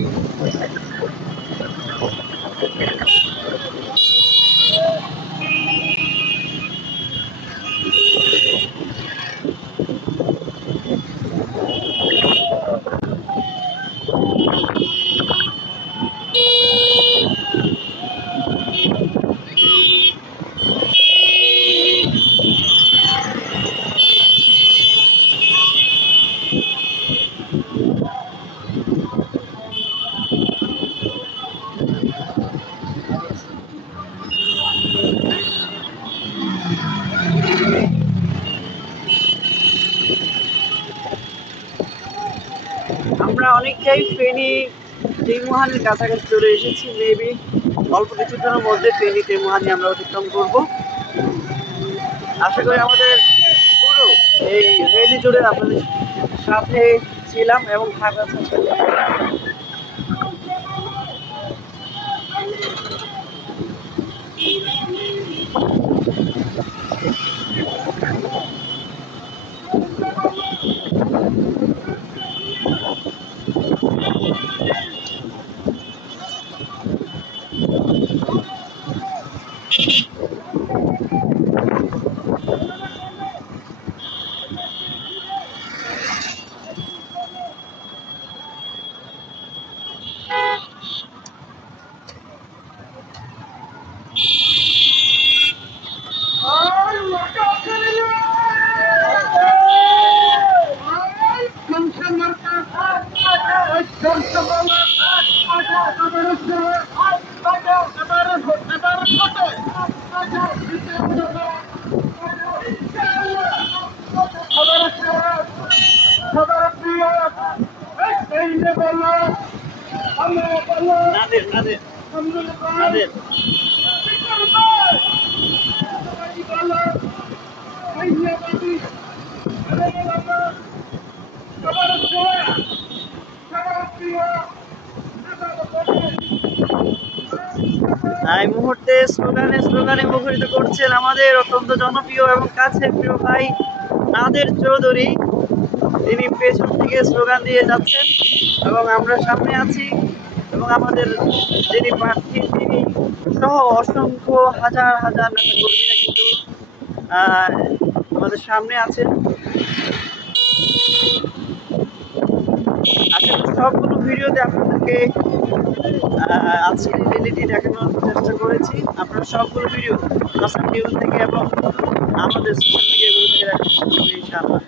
আমরা অনেকটাই ফেনী তেমুহানির কাছাকাছি চলে এসেছি। মেবি অল্প কিছুক্ষণের মধ্যে ফেনী তেমুহানি আমরা অতিক্রম করব। আশা করি আমাদের পুরো এই রেলি জুড়ে আপনাদের সাথে ছিলাম এবং থাকার চেষ্টা করব। এই মুহূর্তে স্লোগানে মুখরিত করছেন আমাদের অত্যন্ত জনপ্রিয় এবং কাছের প্রিয় ভাই নাদের চৌধুরী। তিনি পেছন থেকে স্লোগান দিয়ে যাচ্ছেন এবং আমরা সামনে আছি এবং আমাদের যিনি প্রার্থী তিনি সহ অসংখ্য হাজার হাজার নেতা কর্মীরা কিন্তু আমাদের সামনে আছেন। আসলে সবগুলো ভিডিওতে আপনাদেরকে আজকের রিয়েলিটি দেখানোর চেষ্টা করেছি। আপনারা সবগুলো ভিডিও আসাম নিউজ থেকে এবং আমাদের সোশ্যাল মিডিয়াগুলো থেকে দেখার চেষ্টা করবেন ইনশাআল্লাহ।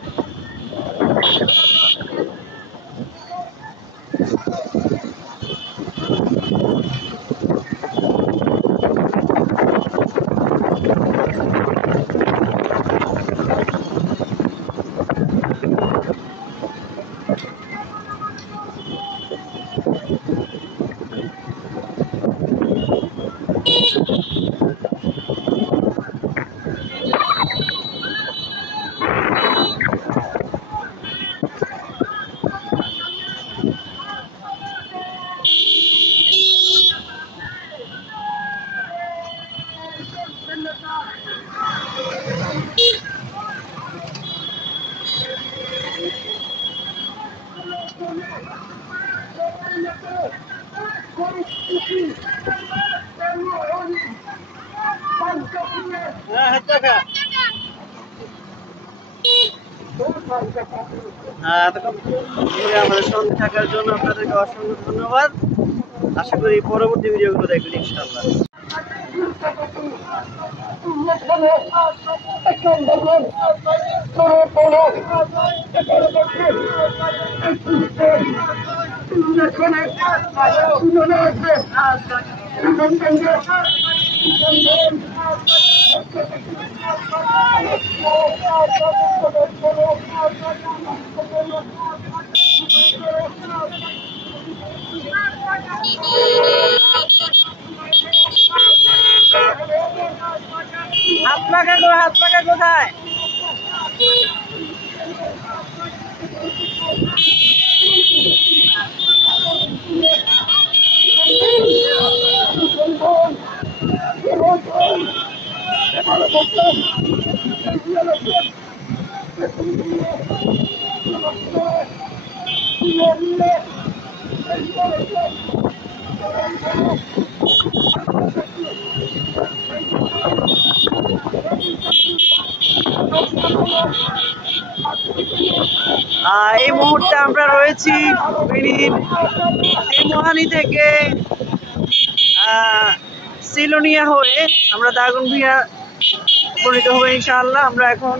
আমাদের সঙ্গে থাকার জন্য আপনাদেরকে অসংখ্য ধন্যবাদ। আশা করি পরবর্তী ভিডিওগুলো দেখবেন ইনশাআল্লাহ। হাত পাকা কোথায়? এই মুহূর্তে আমরা রয়েছি তিনমোহানি থেকে সিলোনিয়া হয়ে আমরা দাগনভূঞা উপনীত হবো ইনশাআল্লাহ। আমরা এখন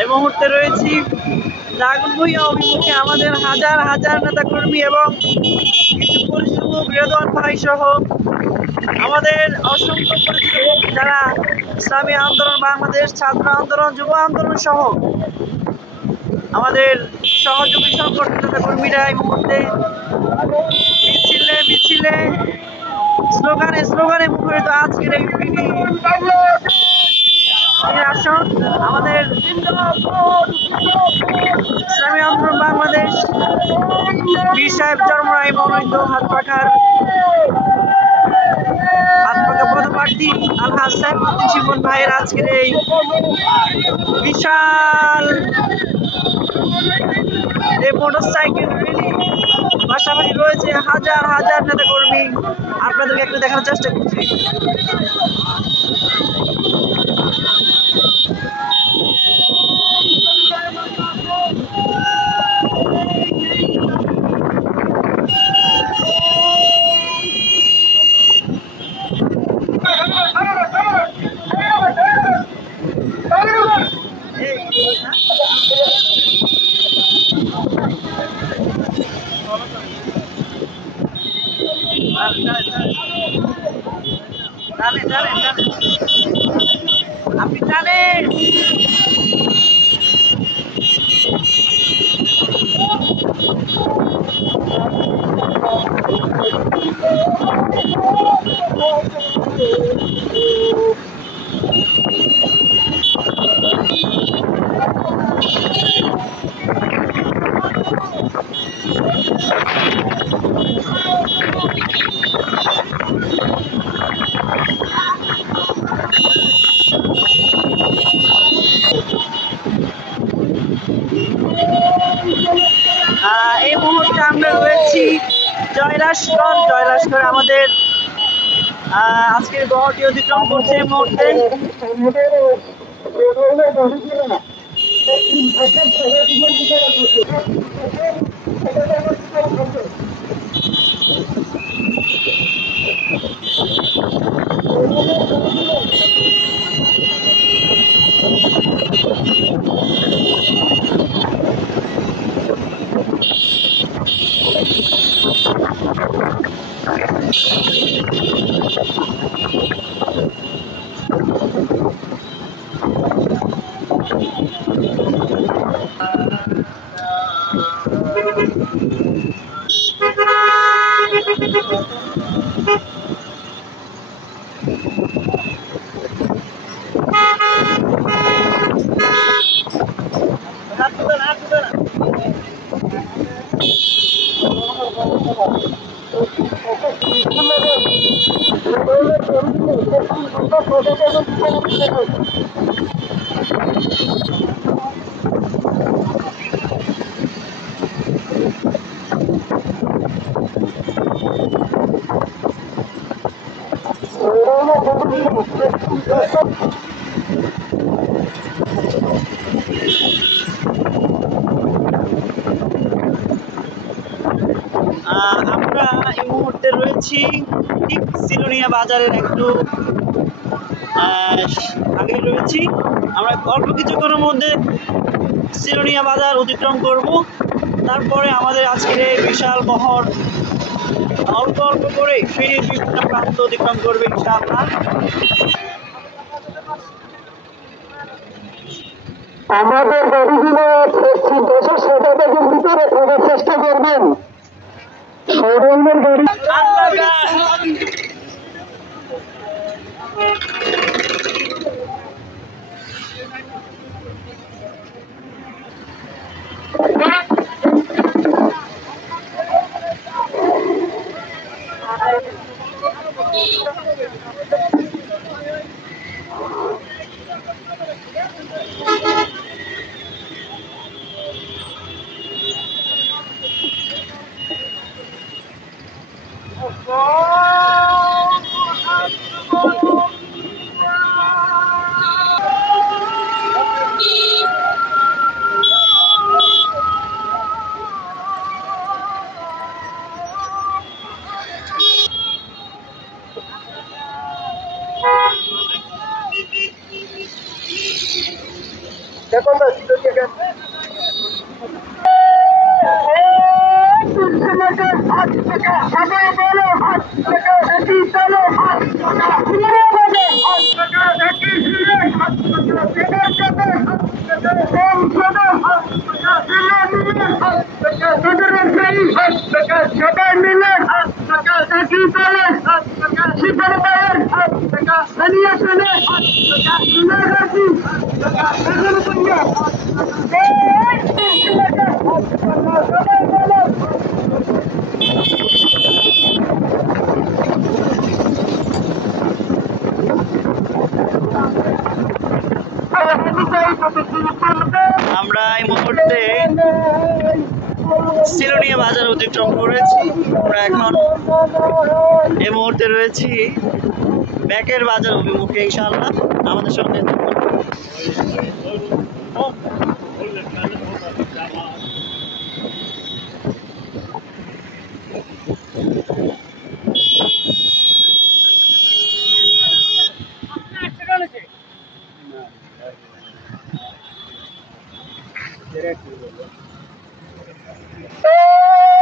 এই মুহূর্তে রয়েছি দাগনভূঞা অভিমুখে। আমাদের হাজার হাজার নেতাকর্মী এবং কিছু পরিচিত মুখ, রেদওয়ান ভাই সহ আমাদের অসংখ্য পরিচিত মুখ যারা ইসলামী আন্দোলন, বাংলাদেশ ছাত্র আন্দোলন, যুব আন্দোলন সহ আমাদের সহযোগী সংগঠন নেতাকর্মীরা এই মুহূর্তে মিছিলে স্লোগানে মুখরিত আজকের এই আসন। আমাদের ইসলামী আন্দোলন বাংলাদেশ পীর সাহেব চরমরাই মনোনীত হাত পাকা পদপ্রার্থী আলহাজ সাইফুদ্দিন শিপন ভাইয়ের আজকের এই বিশাল মোটরসাইকেল র্যালি, পাশাপাশি রয়েছে হাজার হাজার নেতাকর্মী। আপনাদেরকে একটু দেখানোর চেষ্টা করছি। আপনি জানেন এই মুহূর্তে আমরা রয়েছি জয়লাসকর আমাদের আজকের গড়টি অতিক্রম করছে এই মুহূর্তে। আমরা এই মুহূর্তে রয়েছি ঠিক সিলোনিয়া বাজারের একটু আগে রয়েছি। আমরা অল্প কিছুক্ষণের মধ্যে সিলোনিয়া বাজার অতিক্রম করব। তারপরে আমাদের আজকের এই বিশাল মহর অল্প অল্প করে ফেরির বিভিন্ন প্রান্ত অতিক্রম করবে ইনশাআল্লাহ। আমাদের গাড়িগুলো 500 টাকার ভিতরে থাকার চেষ্টা করবেন। শোরুমের গাড়ি দেখুন না সবাই মিলে আমরা এই মুহূর্তে সিলোনিয়া বাজার অতিক্রম করেছি। আমরা এখন এই মুহূর্তে রয়েছি ব্যাকের বাজার অভিমুখে ইনশাআল্লাহ। আমাদের সঙ্গে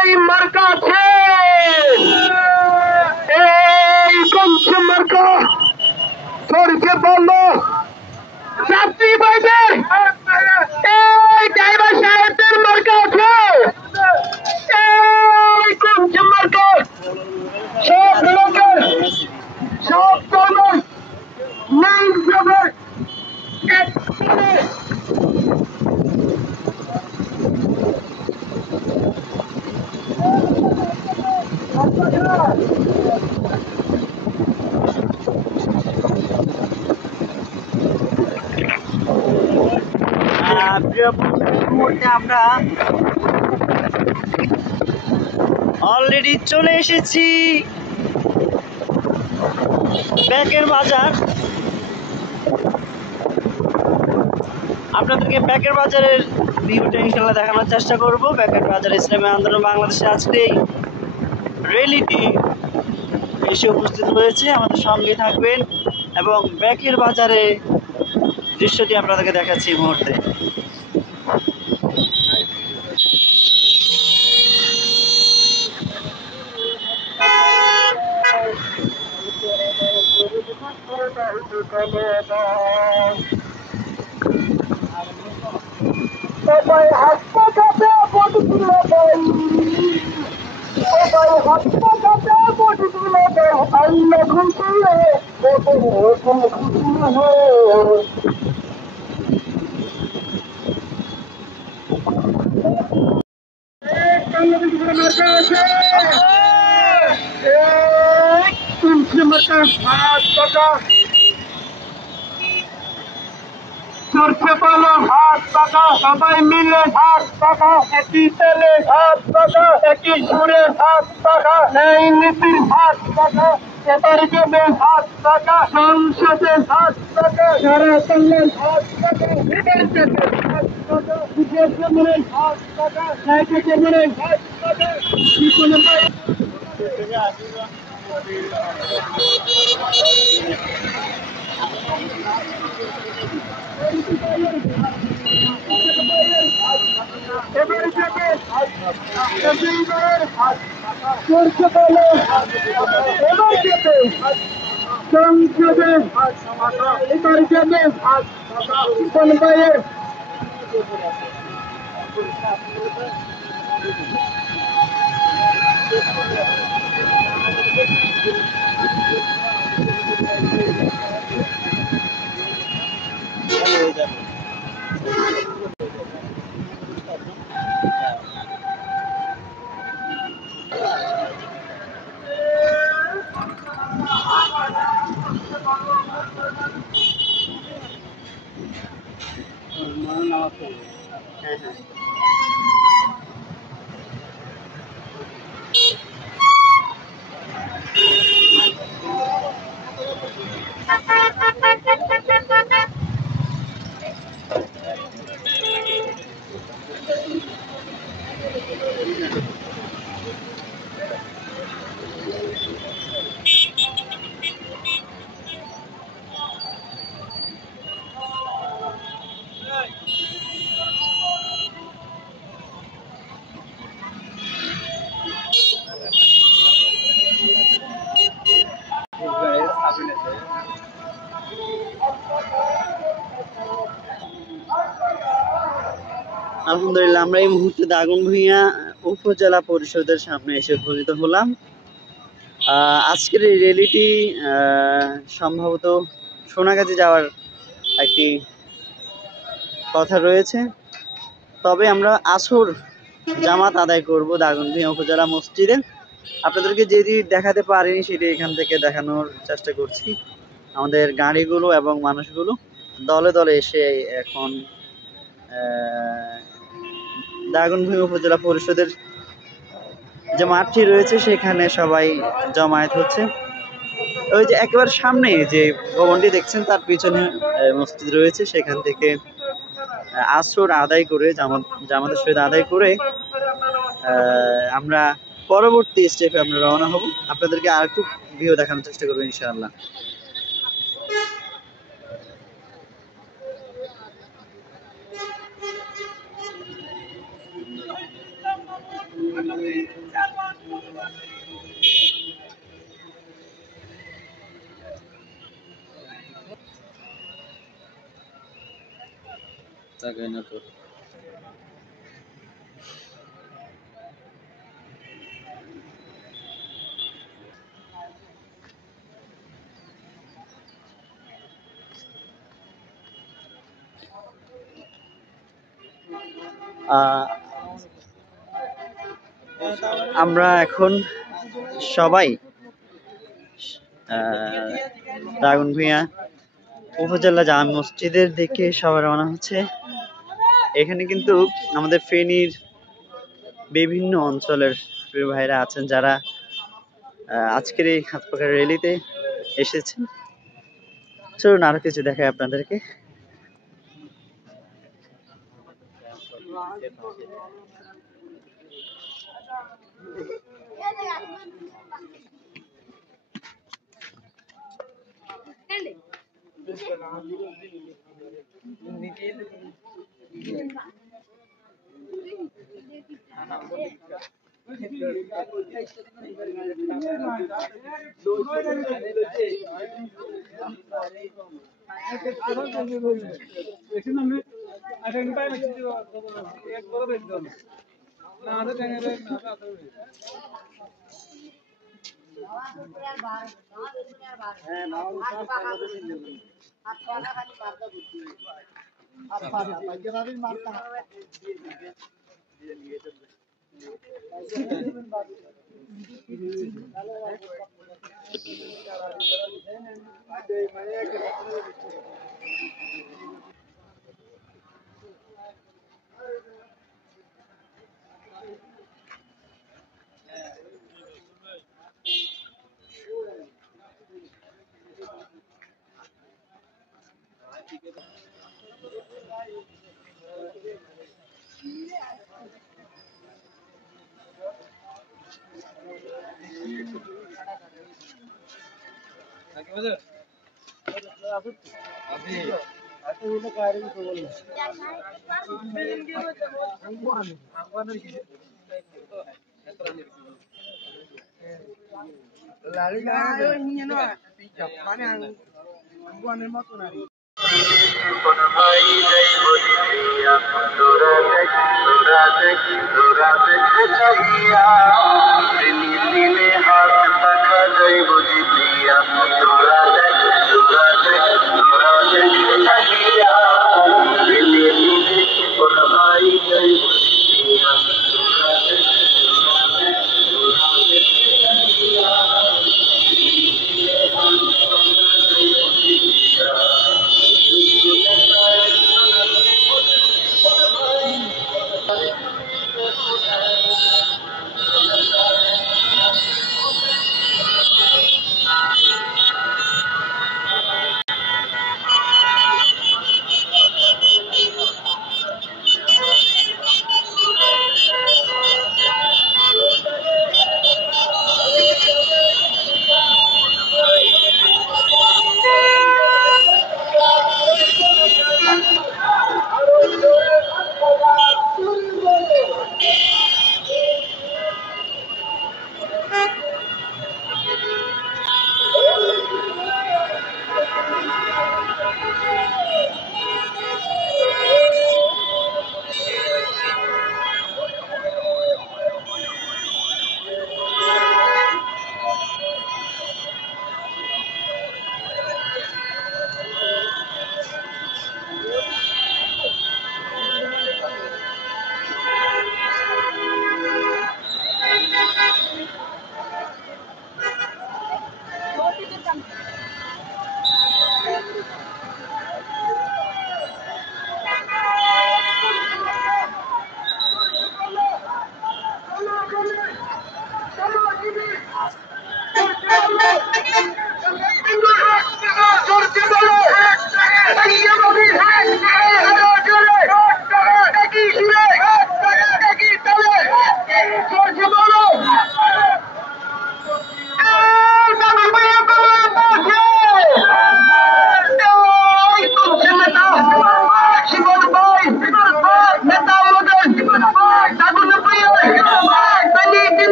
এই মার্কা আছে, এই কমছে মার্কা সরকে বললো যাত্রী ভাইদের, এই ড্রাইভার সাহেবদের মার্কা আছে, এই কমছে মার্কা সব লোকের সব দলের নাইন যাবে মুহূর্তে আমরা অলরেডি চলে এসেছি ব্যাকের বাজার। আপনাদেরকে ব্যাকের বাজারের ভিউটা ইনশাআল্লাহ দেখানোর চেষ্টা করব। ব্যাকের বাজার ইসলামী আন্দোলন বাংলাদেশে আজকে এই র্যালিটি এসে উপস্থিত হয়েছে। আমাদের সঙ্গে থাকবেন এবং ব্যাকের বাজারে দৃশ্যটি আপনাদেরকে দেখাচ্ছি এই মুহূর্তে। সবাই হাসপাতালে বডি তুলে দেয়, সবাই হাসপাতালে বডি তুলে দেয়, আল্লাহ খুশিয়ে খুশি হয়ে জোরছে বলো হাত পাকা, সবাই মিলে হাত পাকা, একই তেলে হাত পাকা, একই সুরে হাত পাকা, এই নীতির হাত পাকা, এবার যাবে হাত পাকা, সংসদে হাত পাকা, সারা কল্যাণ হাত পাকা, এবার যাবে হাত পাকা, বিশেষ করে হাত পাকা, সাইকে করে হাত পাকা, বিপুল ভাই এবার যাবে হাত পাকা, এবার হাত পাকা, জোরছে বলো হাত পাকা, এবার যাবে হাত পাকা, সংসদে হাত পাকা, এবার যাবে হাত পাকা, বিপুল ভাইয়ের আলহামদুলিল্লাহ আমরা এই মুহূর্তে দাগনভূঞা উপজেলা পরিষদের সামনে এসে উপস্থিত হলাম। আজকের এই র্যালিটি সম্ভবত সোনাগাজী যাওয়ার একটি কথা রয়েছে, তবে আমরা আসর জামাত আদায় করব দাগনভূঞা উপজেলা মসজিদে। আপনাদেরকে যেটি দেখাতে পারিনি সেটি এখান থেকে দেখানোর চেষ্টা করছি। আমাদের গাড়িগুলো এবং মানুষগুলো দলে দলে এসে এখন দাগনভূঞা উপজেলা পরিষদের যে মাঠটি রয়েছে সেখানে সবাই জমায়েত হচ্ছে। ওই যে একেবারে সামনে যে ভবনটি দেখছেন তার পিছনে মসজিদ রয়েছে, সেখান থেকে আসর আদায় করে জামাতের সহিত আদায় করে আমরা পরবর্তী স্টেপে আমরা রওনা হব। আপনাদেরকে আর একটু ভিউ দেখানোর চেষ্টা করবো ইনশাআল্লাহ। আমরা এখন সবাই দাগনভূঞা উপজেলা জামে মসজিদের দিকে সবাই রওনা হচ্ছে। এখানে কিন্তু আমাদের ফেনীর বিভিন্ন অঞ্চলের প্রিয় ভাইরা আছেন যারা আজকের এই হাত পাখার র্যালিতে এসেছেন। চলুন আরো কিছু দেখাই আপনাদেরকে।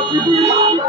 Thank you.